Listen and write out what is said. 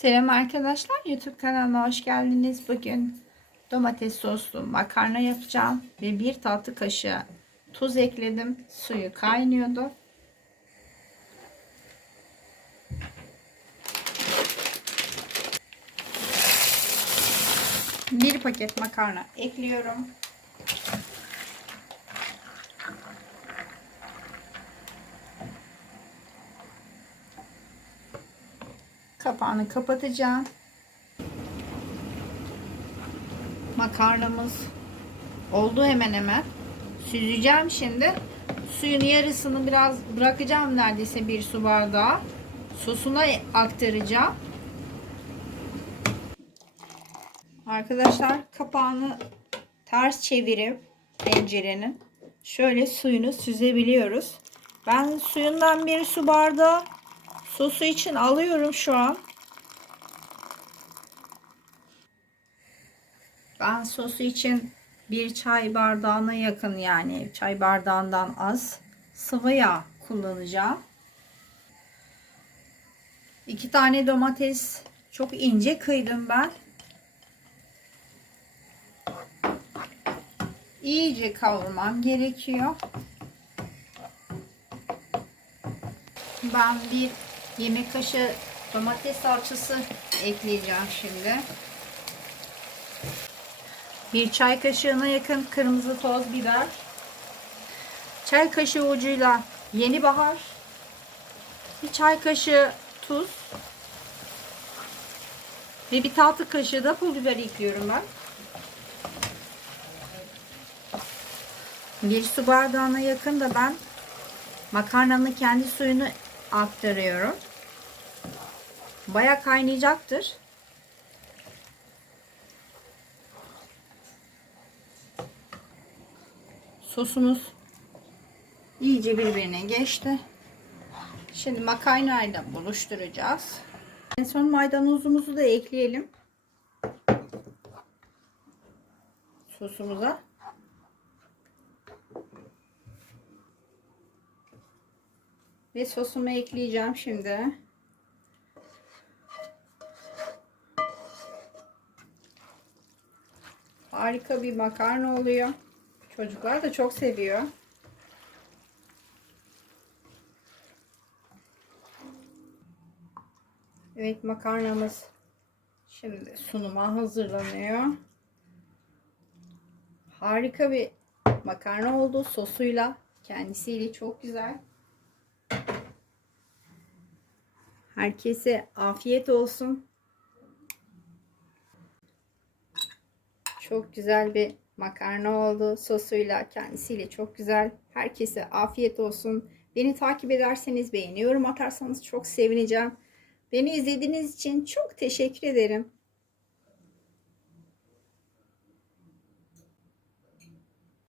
Selam arkadaşlar. YouTube kanalıma hoş geldiniz. Bugün domates soslu makarna yapacağım ve bir tatlı kaşığı tuz ekledim. Suyu kaynıyordu. Bir paket makarna ekliyorum. Kapağını kapatacağım. Makarnamız oldu hemen hemen. Süzeceğim şimdi. Suyun yarısını biraz bırakacağım neredeyse bir su bardağı. Sosuna aktaracağım. Arkadaşlar kapağını ters çevirip tencerenin şöyle suyunu süzebiliyoruz. Ben suyundan bir su bardağı sosu için alıyorum şu an. Ben sosu için bir çay bardağına yakın yani çay bardağından az sıvı yağ kullanacağım. İki tane domates çok ince kıydım ben. İyice kavurmam gerekiyor. Ben bir yemek kaşığı domates salçası ekleyeceğim şimdi. Bir çay kaşığına yakın kırmızı toz biber. Çay kaşığı ucuyla yeni bahar. Bir çay kaşığı tuz. Ve bir tatlı kaşığı da pul biber ekliyorum ben. Bir su bardağına yakın da ben makarnanın kendi suyunu aktarıyorum. Baya kaynayacaktır. Sosumuz iyice birbirine geçti. Şimdi makarnayla buluşturacağız. En son maydanozumuzu da ekleyelim. Sosumuza. Ve sosumu ekleyeceğim şimdi. Harika bir makarna oluyor. Çocuklar da çok seviyor. Evet makarnamız şimdi sunuma hazırlanıyor. Harika bir makarna oldu sosuyla. Kendisiyle çok güzel. Herkese afiyet olsun. Çok güzel bir makarna oldu. Sosuyla kendisiyle çok güzel. Herkese afiyet olsun. Beni takip ederseniz beğeni yorum atarsanız çok sevineceğim. Beni izlediğiniz için çok teşekkür ederim.